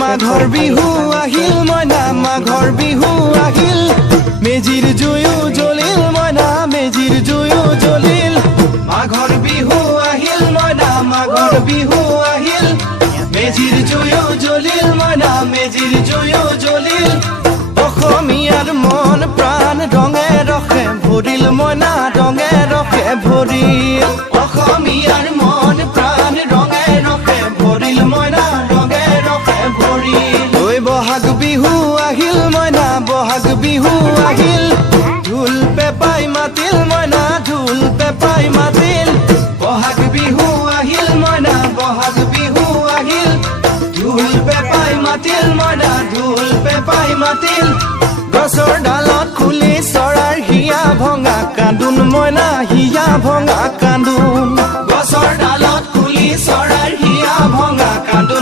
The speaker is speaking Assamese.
মাঘৰ বিহু আহিল মইনা মাঘৰ বিহু আহিল মেজিৰ জুয়ো জ্বলিল মইনা মেজিৰ জুয়ো জ্বলিল মাঘৰ বিহু আহিল মইনা মাঘৰ বিহু আহিল মেজিৰ জুয়ো জ্বলিল মইনা মেজিৰ জুয়ো জ্বলিল অসমীয়াৰ মন প্ৰাণ ৰঙে ৰখে ভৰিল মইনা ৰঙে ৰখে ভৰিল অসমীয়াৰ মন প্ৰাণ ৰঙে ৰখে ভৰিল মইনা ৰঙে ৰখে ভৰিল ঐ বহাগ বিহু আহিল মইনা বহাগ বিহু আহিল ঢোল পেপাই মাতিল মইনা ঢোল পেপাই মাতিল বহাগ বিহু আহিল মইনা বহাগ বিহু আহিল ঢোল পেপাই মাতিল মইনা ঢোল পেপাই মাতিল গছৰ ডালত খুলি চৰাৰ হিয়া ভঙা কান্দোন মইনা হিয়া ভঙা কান্দোন গছৰ ডালত খুলি চৰাৰ হিয়া ভঙা কান্দোন